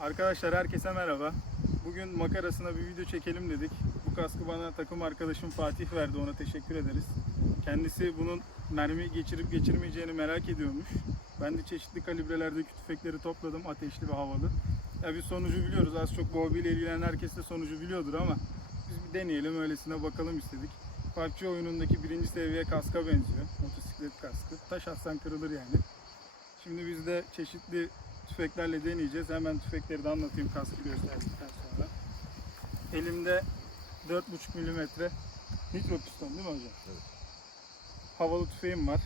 Arkadaşlar herkese merhaba. Bugün makarasına bir video çekelim dedik. Bu kaskı bana takım arkadaşım Fatih verdi. Ona teşekkür ederiz. Kendisi bunun mermi geçirip geçirmeyeceğini merak ediyormuş. Ben de çeşitli kalibrelerdeki tüfekleri topladım. Ateşli ve havalı. Ya biz sonucu biliyoruz. Az çok bu hobiyle ilgilenen herkes de sonucu biliyordur ama biz bir deneyelim öylesine bakalım istedik. PUBG oyunundaki birinci seviye kaska benziyor. Motosiklet kaskı. Taş atsan kırılır yani. Şimdi biz de çeşitli tüfeklerle deneyeceğiz. Hemen tüfekleri de anlatayım kaskı gösterdikten sonra. Elimde 4.5 milimetre nitro piston değil mi hocam? Evet. Havalı tüfeğim var.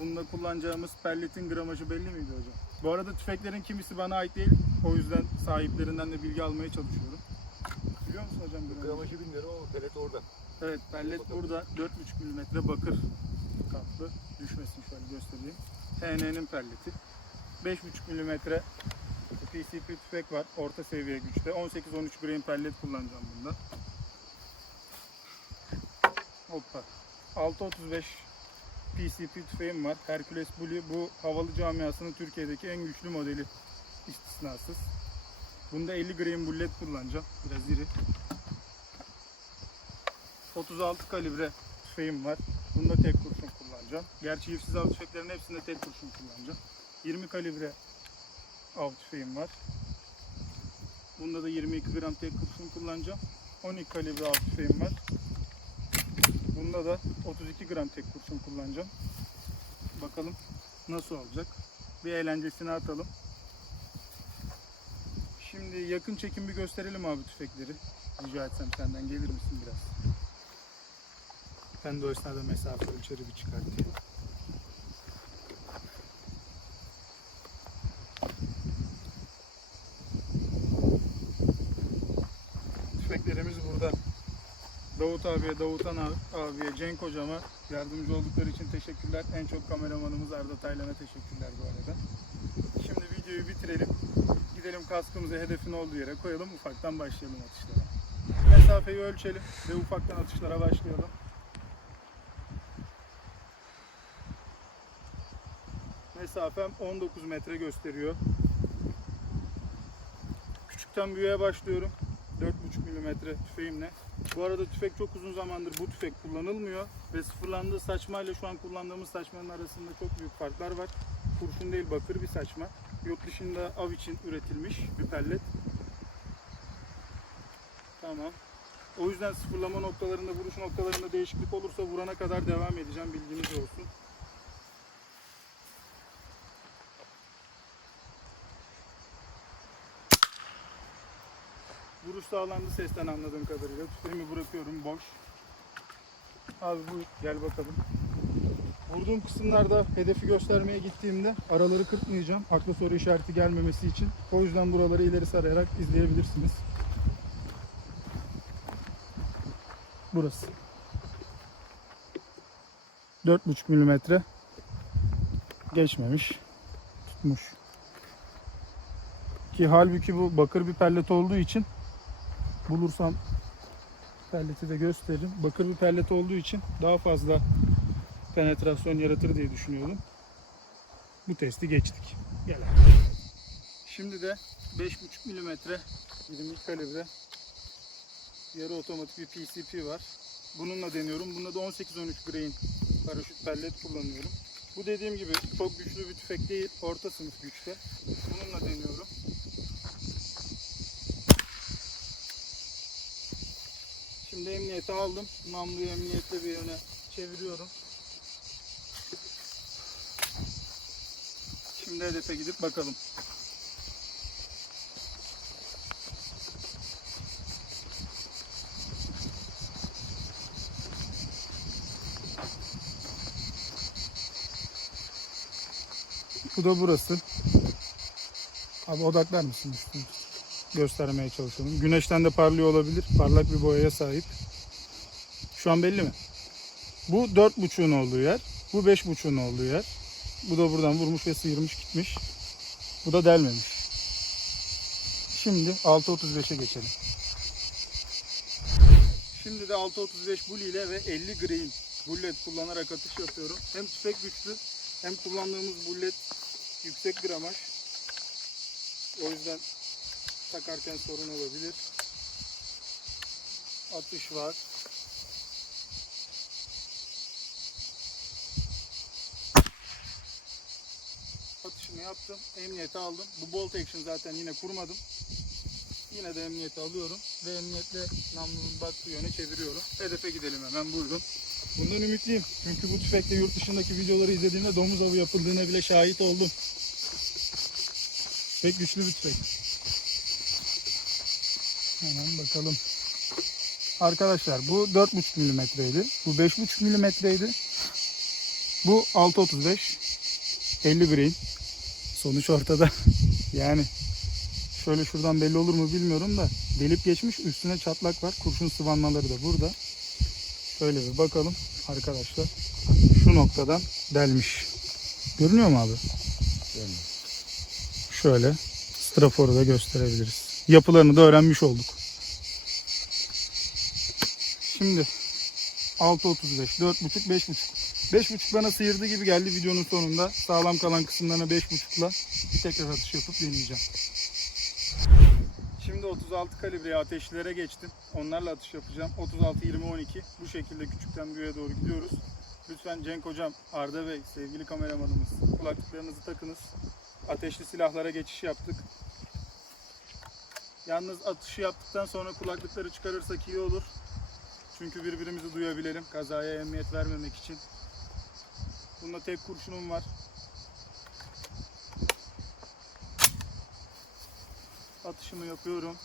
Bunda kullanacağımız pelletin gramajı belli miydi hocam? Bu arada tüfeklerin kimisi bana ait değil. O yüzden sahiplerinden de bilgi almaya çalışıyorum. Biliyor musun hocam gramajı? Bilmiyorum ama pelet orada. Evet, pellet burada 4.5 mm bakır kaplı. Düşmesin şöyle göstereyim. TN'nin pelleti. 5.5 mm PCP tüfek var. Orta seviye güçte. 18-13 grain pellet kullanacağım bunda. Hoppa. 6.35 PCP tüfeğim var. Hercules Bully. Bu havalı camiasının Türkiye'deki en güçlü modeli istisnasız. Bunda 50 grain bullet kullanacağım. Biraz iri. 36 kalibre tüfeğim var. Bunda tek kurşun kullanacağım. Gerçi çiftsiz av tüfeklerin hepsinde tek kurşun kullanacağım. 20 kalibre av tüfeğim var. Bunda da 22 gram tek kurşun kullanacağım. 12 kalibre av tüfeğim var. Bunda da 32 gram tek kurşun kullanacağım. Bakalım nasıl olacak. Bir eğlencesini atalım. Şimdi yakın çekim bir gösterelim abi tüfekleri. Rica etsem senden gelir misin biraz? Ben de o esnada mesafe ölçeri bir çıkartayım. Tüfeklerimiz burada. Davut abiye, Davutan abi- abiye, Cenk hocama yardımcı oldukları için teşekkürler. En çok kameramanımız Arda Taylan'a teşekkürler bu arada. Şimdi videoyu bitirelim. Gidelim kaskımızı hedefin olduğu yere koyalım. Ufaktan başlayalım atışlara. Mesafeyi ölçelim ve ufaktan atışlara başlayalım. Mesafem 19 metre gösteriyor. Küçükten büyüğe başlıyorum. 4,5 milimetre tüfeğimle. Bu arada tüfek çok uzun zamandır bu tüfek kullanılmıyor ve sıfırlandığı saçma ile şu an kullandığımız saçmanın arasında çok büyük farklar var. Kurşun değil bakır bir saçma. Yurt dışında av için üretilmiş bir pellet. Tamam. O yüzden sıfırlama noktalarında, vuruş noktalarında değişiklik olursa vurana kadar devam edeceğim. Bilginiz olsun. Vuruş sağlandı sesten anladığım kadarıyla. Tüfeğimi bırakıyorum boş. Abi bu gel bakalım. Vurduğum kısımlarda hedefi göstermeye gittiğimde araları kırpmayacağım. Akla soru işareti gelmemesi için. O yüzden buraları ileri sarayarak izleyebilirsiniz. Burası. 4,5 milimetre geçmemiş. Tutmuş. Ki halbuki bu bakır bir pellet olduğu için bulursam pelleti de gösteririm. Bakır bir pellet olduğu için daha fazla penetrasyon yaratır diye düşünüyordum. Bu testi geçtik. Gel. Şimdi de 5,5 milimetre 20 kalibre yarı otomatik bir PCP var. Bununla deniyorum. Bunda da 18-13 grain paraşüt pellet kullanıyorum. Bu dediğim gibi çok güçlü bir tüfek değil. Orta sınıf güçte. Bununla deniyorum. Şimdi emniyete aldım. Namluyu emniyetle bir yöne çeviriyorum. Şimdi hedefe gidip bakalım. Bu da burası. Abi odaklar mısın üstüne? Göstermeye çalışalım. Güneşten de parlıyor olabilir. Parlak bir boyaya sahip. Şu an belli mi? Bu 4.5'un olduğu yer. Bu 5.5'un olduğu yer. Bu da buradan vurmuş ve sıyırmış gitmiş. Bu da delmemiş. Şimdi 6.35'e geçelim. Şimdi de 6.35 bully ile ve 50 grain bullet kullanarak atış yapıyorum. Hem tüfek güçlü hem kullandığımız bullet yüksek gramaj. O yüzden takarken sorun olabilir. Atış var. Atışımı yaptım. Emniyete aldım. Bu bolt action zaten yine kurmadım. Yine de emniyete alıyorum ve emniyetle namlunun baktığı yöne çeviriyorum. Hedefe gidelim hemen buyurun. Bundan ümitliyim. Çünkü bu tüfekle yurt dışındaki videoları izlediğimde domuz avı yapıldığına bile şahit oldum. Pek güçlü bir tüfek. Hemen bakalım. Arkadaşlar bu 4.5 milimetreydi. Bu 5.5 milimetreydi. Bu 6.35. 50 grain. Sonuç ortada. yani şöyle şuradan belli olur mu bilmiyorum da delip geçmiş üstüne çatlak var. Kurşun sıvanmaları da burada. Şöyle bir bakalım arkadaşlar. Şu noktadan delmiş. Görünüyor mu abi? Şöyle straforu da gösterebiliriz. Yapılarını da öğrenmiş olduk. Şimdi 6.35, 4.5, 5.5. 5.5 bana sıyırdı gibi geldi videonun sonunda. Sağlam kalan kısımlarına 5.5'la bir tekrar atış yapıp deneyeceğim. Şimdi 36 kalibreye ateşlere geçtim. Onlarla atış yapacağım. 36 20 12 bu şekilde küçükten büyüğe doğru gidiyoruz. Lütfen Cenk hocam, Arda Bey, sevgili kameramanımız kulaklıklarınızı takınız. Ateşli silahlara geçiş yaptık. Yalnız atışı yaptıktan sonra kulaklıkları çıkarırsak iyi olur. Çünkü birbirimizi duyabilelim. Kazaya emniyet vermemek için. Bunda tek kurşunum var. Atışımı yapıyorum.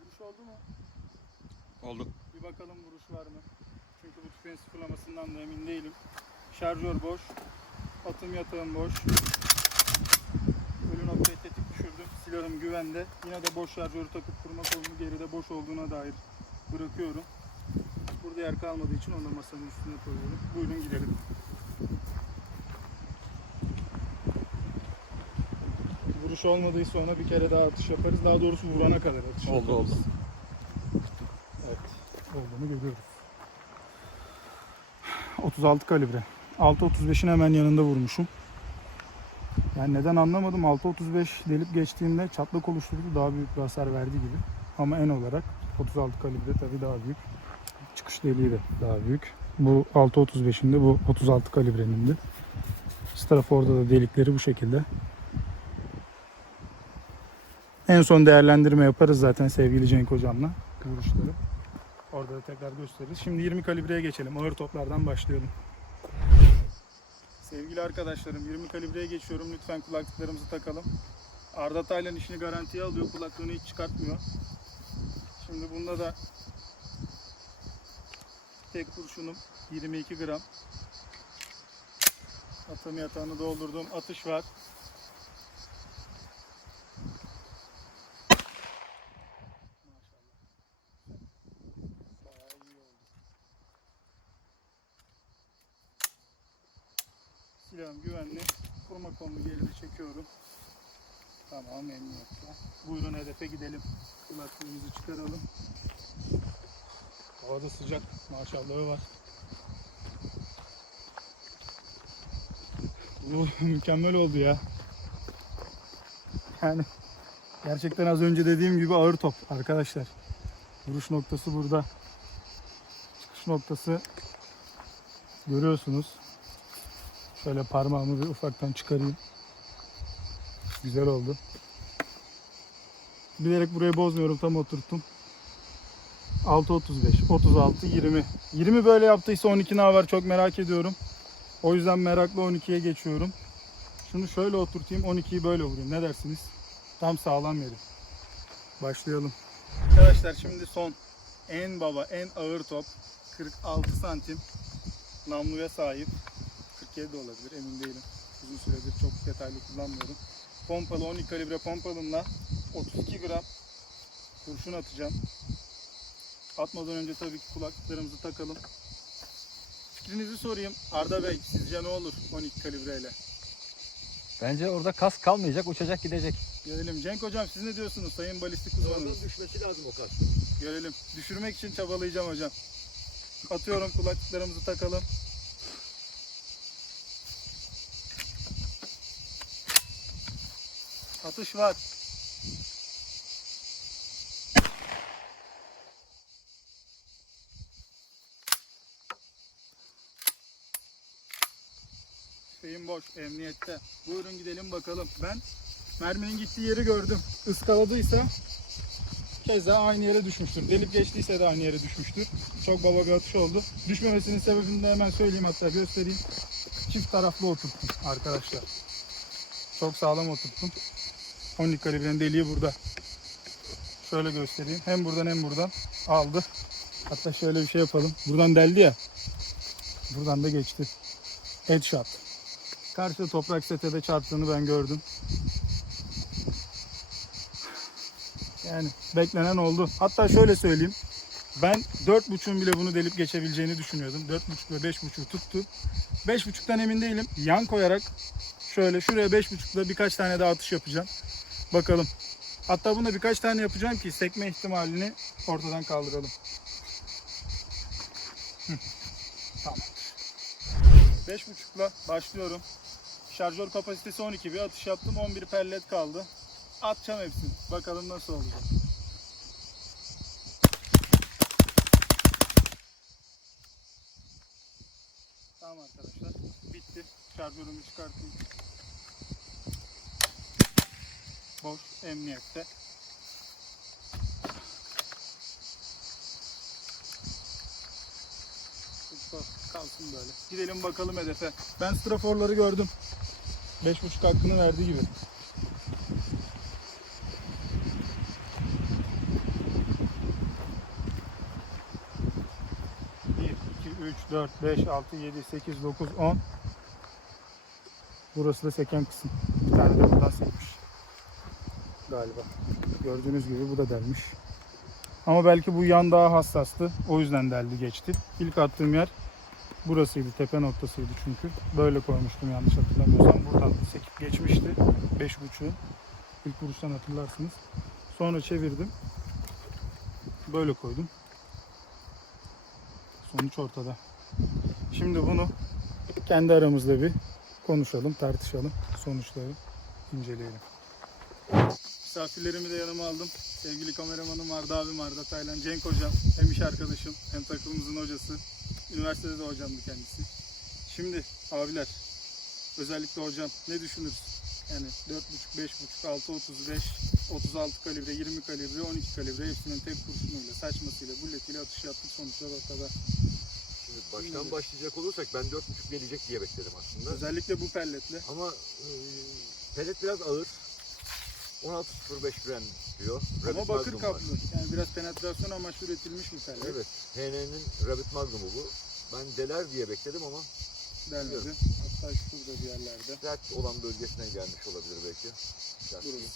Vuruş oldu mu? Oldu. Bir bakalım vuruş var mı? Çünkü bu tüfeğin sıfırlamasından da emin değilim. Şarjör boş. Atım yatağım boş. Silahım güvende. Yine de boş şarjörü takıp kurma kolumu geride boş olduğuna dair bırakıyorum. Burada yer kalmadığı için onu da masanın üstüne koyuyorum. Buyurun gidelim. Vuruş olmadıysa ona bir kere daha atış yaparız. Daha doğrusu vurana kadar atış Oldu, yaparız. oldu. Evet. Olduğunu görüyoruz. 36 kalibre. 6.35'in hemen yanında vurmuşum. Yani neden anlamadım. 6.35 delip geçtiğinde çatlak oluşturdu. Daha büyük bir hasar verdi gibi. Ama en olarak 36 kalibre tabii daha büyük. Çıkış deliği de daha büyük. Bu 6.35'inde bu 36 kalibrenin de. Strafor'da da delikleri bu şekilde. En son değerlendirme yaparız zaten sevgili Cenk hocamla vuruşları. Orada da tekrar gösteririz. Şimdi 20 kalibreye geçelim. Ağır toplardan başlayalım. Sevgili arkadaşlarım 20 kalibreye geçiyorum. Lütfen kulaklıklarımızı takalım. Arda Taylan işini garantiye alıyor. Kulaklığını hiç çıkartmıyor. Şimdi bunda da tek kurşunum 22 gram. Atım yatağını doldurdum. Atış var. Bayağı iyi oldu. Silahım güvenli. Kurma kolunu geride çekiyorum. Tamam emniyette. Buyurun hedefe gidelim. Kulaklığımızı çıkaralım. Havada sıcak. Maşallahı var. Bu mükemmel oldu ya. Yani gerçekten az önce dediğim gibi ağır top arkadaşlar. Vuruş noktası burada. Çıkış noktası görüyorsunuz. Şöyle parmağımı bir ufaktan çıkarayım. Güzel oldu. Bilerek burayı bozmuyorum tam oturttum. 6.35, 36, 20. 20 böyle yaptıysa 12 ne var çok merak ediyorum. O yüzden meraklı 12'ye geçiyorum. Şunu şöyle oturtayım 12'yi böyle vurayım. Ne dersiniz? Tam sağlam yeri. Başlayalım. Arkadaşlar şimdi son en baba en ağır top 46 santim namluya sahip 47 de olabilir emin değilim uzun süredir çok detaylı kullanmıyorum pompalı 12 kalibre pompalımla 32 gram kurşun atacağım. Atmadan önce tabii ki kulaklıklarımızı takalım. Fikrinizi sorayım Arda Bey sizce ne olur 12 kalibreyle? Bence orada kas kalmayacak, uçacak gidecek. Görelim. Cenk hocam siz ne diyorsunuz sayın balistik uzmanımız? Oradan düşmesi lazım o kas. Görelim. Düşürmek için çabalayacağım hocam. Atıyorum kulaklıklarımızı takalım. Atış var. Şeyin boş, emniyette. Buyurun gidelim bakalım. Ben merminin gittiği yeri gördüm. Iskaladıysa keza aynı yere düşmüştür. Delip geçtiyse de aynı yere düşmüştür. Çok baba bir atış oldu. Düşmemesinin sebebini de hemen söyleyeyim hatta göstereyim. Çift taraflı oturttum arkadaşlar. Çok sağlam oturttum. 12 kalibrenin deliği burada. Şöyle göstereyim. Hem buradan hem buradan aldı. Hatta şöyle bir şey yapalım. Buradan deldi ya. Buradan da geçti. Headshot. Karşı toprak setede çarptığını ben gördüm. Yani beklenen oldu. Hatta şöyle söyleyeyim. Ben 4.5'un bile bunu delip geçebileceğini düşünüyordum. 4.5 ve 5.5'u tuttu. 5.5'tan emin değilim. Yan koyarak şöyle şuraya 5.5'la birkaç tane daha atış yapacağım. Bakalım. Hatta bunda birkaç tane yapacağım ki sekme ihtimalini ortadan kaldıralım. Hı. Tamamdır. 5.5'la başlıyorum. Şarjör kapasitesi 12 bir atış yaptım. 11 pellet kaldı. Atacağım hepsini. Bakalım nasıl olacak. Tamam arkadaşlar. Bitti. Şarjörümü çıkartayım. Boş. Emniyette. Kalsın böyle. Gidelim bakalım hedefe. Ben straforları gördüm. 5.5 hakkını verdiği gibi. Bir, iki, üç, dört, beş, altı, yedi, sekiz, dokuz, on. Burası da seken kısım. Bir tane de buradan sekmiş. Galiba. Gördüğünüz gibi bu da delmiş. Ama belki bu yan daha hassastı. O yüzden deldi geçti. İlk attığım yer burasıydı. Tepe noktasıydı çünkü. Böyle koymuştum yanlış hatırlamıyorsam. Buradan sekip geçmişti. 5.5'u. İlk vuruştan hatırlarsınız. Sonra çevirdim. Böyle koydum. Sonuç ortada. Şimdi bunu kendi aramızda bir konuşalım, tartışalım. Sonuçları inceleyelim. Misafirlerimi de yanıma aldım. Sevgili kameramanım Arda abim Arda Taylan, Cenk hocam. Hem iş arkadaşım hem takımımızın hocası. Üniversitede de hocamdı kendisi. Şimdi abiler, özellikle hocam ne düşünürsün? Yani 4.5, 5.5, 6, 35, 36 kalibre, 20 kalibre, 12 kalibre hepsinin tek kurşunuyla, saçmasıyla, bulletiyle atış yaptık sonuçlar ortada. Şimdi baştan başlayacak olursak ben 4.5 gelecek diye bekledim aslında. Özellikle bu pelletle. Ama e, pellet biraz ağır. 16.05 fren diyor. Ama Rabbit bakır Magnum var. kaplı. Yani biraz penetrasyon amaçlı üretilmiş bir pellet. Evet. HN'nin Rabbit Magnum'u bu. Ben deler diye bekledim ama Derledi. Şurada bir yerlerde. sert olan bölgesine gelmiş olabilir belki. Sert değil.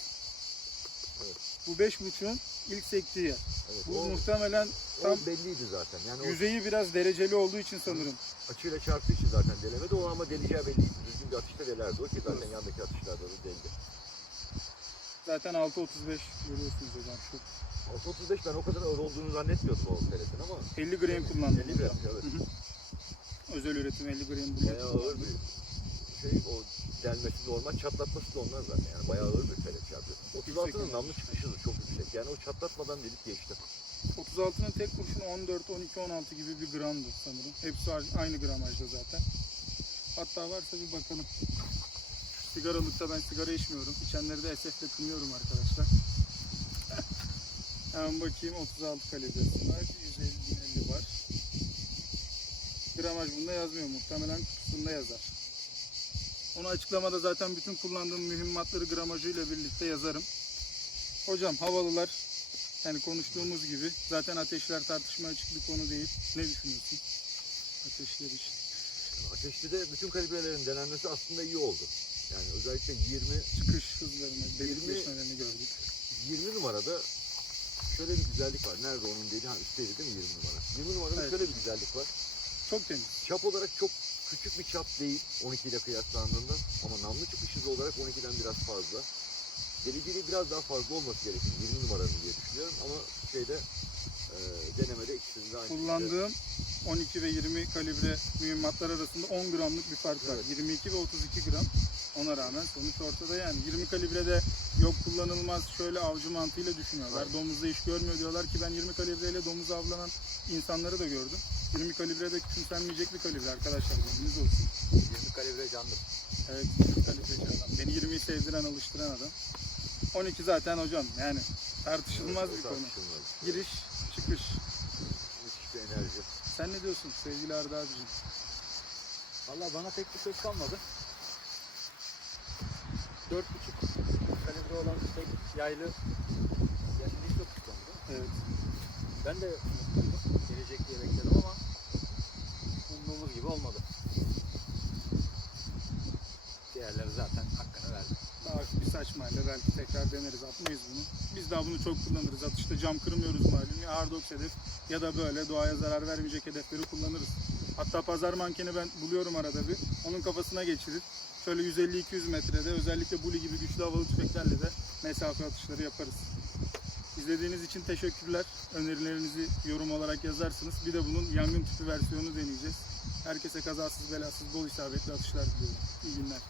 Bu 5.5'un ilk sektiği yer. Evet, Bu o, muhtemelen o tam belliydi zaten. Yani o yüzeyi biraz dereceli olduğu için sanırım. açıyla çarptığı için zaten delemedi. O ama deleceği belliydi. Düzgün bir atışta delerdi o ki zaten Evet. yandaki atışlarda da deldi. Zaten 6.35 görüyorsunuz hocam şu. 35 ben o kadar ağır olduğunu zannetmiyordum o peletin ama 50 gram kullandım. 50 gram evet. Hı hı. Özel üretim 50 gram Bayağı ağır bir şey o delmesi normal çatlatması da onlar zaten yani bayağı ağır bir pelet çarpıyor. 36'nın namlu çıkışı da çok yüksek yani o çatlatmadan delik geçti. 36'nın tek kurşunu 14, 12, 16 gibi bir gramdı sanırım. Hepsi aynı gramajda zaten. Hatta varsa bir bakalım. Sigaralıkta ben sigara içmiyorum. İçenleri de SF'le kınıyorum arkadaşlar. Hemen bakayım 36 kalibresi var. 150 50 var. Gramaj bunda yazmıyor. Muhtemelen kutusunda yazar. Onu açıklamada zaten bütün kullandığım mühimmatları gramajıyla birlikte yazarım. Hocam havalılar yani konuştuğumuz gibi zaten ateşler tartışma açık bir konu değil. Ne düşünüyorsun? Ateşler için. Ateşli de bütün kalibrelerin denenmesi aslında iyi oldu. Yani özellikle 20 Çıkış hızlarını, Yirmi- delikleşmelerini gördük. 20 numarada şöyle bir güzellik var. Nerede onun dediği? Ha üstteydi değil mi 20 numara? 20 numarada Evet. şöyle bir güzellik var. Çok temiz. Çap olarak çok küçük bir çap değil 12 ile kıyaslandığında ama namlu çıkış hızı olarak 12'den biraz fazla. Deliciliği biraz daha fazla olması gerekir 20 numaranın diye düşünüyorum ama şeyde e, denemede ikisinin de aynı. Kullandığım 12 ve 20 kalibre mühimmatlar arasında 10 gramlık bir fark var. Evet. 22 ve 32 gram. Ona rağmen sonuç ortada yani. 20 kalibrede yok kullanılmaz şöyle avcı mantığıyla düşünüyorlar. Aynen. Domuzda iş görmüyor diyorlar ki ben 20 kalibreyle domuz avlanan insanları da gördüm. 20 kalibre de küçümsenmeyecek bir kalibre arkadaşlar bilginiz olsun. 20 kalibre canlı. Evet 20 kalibreci adam. Beni 20'yi sevdiren alıştıran adam. 12 zaten hocam yani tartışılmaz Evet, bir konu. tartışılmaz. Giriş çıkış. Müthiş bir enerji. Sen ne diyorsun sevgili Arda abicim? Valla bana pek bir söz kalmadı. 4.5 kalibre olan tek yaylı kendini çok tutamdı. Evet. Ben de mutluydum. Gelecek diye bekledim ama umduğumuz gibi olmadı. Diğerleri zaten hakkını verdi. Daha bir saçmayla belki tekrar deneriz atmayız bunu. Biz daha bunu çok kullanırız. Atışta cam kırmıyoruz malum. Ya Ardox hedef ya da böyle doğaya zarar vermeyecek hedefleri kullanırız. Hatta pazar mankeni ben buluyorum arada bir. Onun kafasına geçirip şöyle 150-200 metrede özellikle buli gibi güçlü havalı tüfeklerle de mesafe atışları yaparız. İzlediğiniz için teşekkürler. Önerilerinizi yorum olarak yazarsınız. Bir de bunun yangın tüpü versiyonu deneyeceğiz. Herkese kazasız belasız bol isabetli atışlar diliyorum. İyi günler.